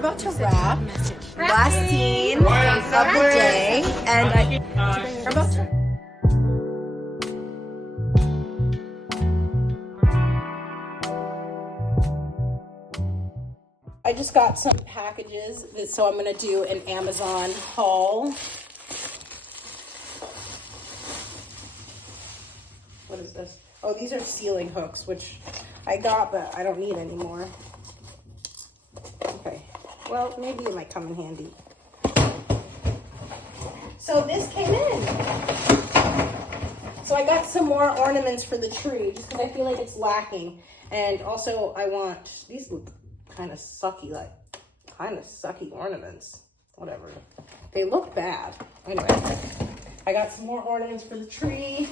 about to wrap. Last scene of the day, and we're about to. I just got some packages, so I'm gonna do an Amazon haul. What is this? Oh, these are ceiling hooks, which I got, but I don't need anymore. Okay, well, maybe it might come in handy. So this came in. So I got some more ornaments for the tree, just because I feel like it's lacking. And also I want, these look kind of sucky, ornaments. Whatever. They look bad. Anyway, I got some more ornaments for the tree.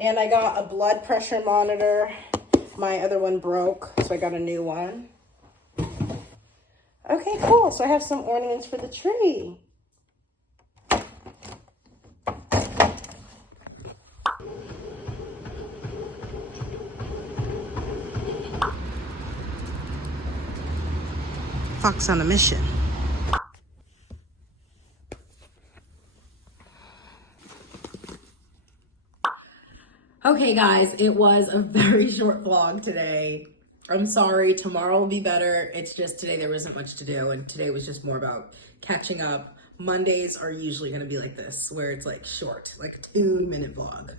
And I got a blood pressure monitor. My other one broke, so I got a new one. Okay, cool. So I have some ornaments for the tree. Fox on a mission. Okay guys, it was a very short vlog today. I'm sorry, tomorrow will be better. It's just today there wasn't much to do, and today was just more about catching up. Mondays are usually gonna be like this, where it's like short, like a 2-minute vlog,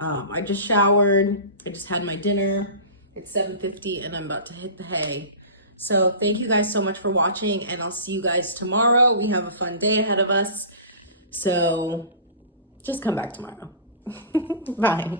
I just showered, I just had my dinner. It's 7:50 and I'm about to hit the hay. So thank you guys so much for watching, and I'll see you guys tomorrow. We have a fun day ahead of us. So just come back tomorrow. Bye.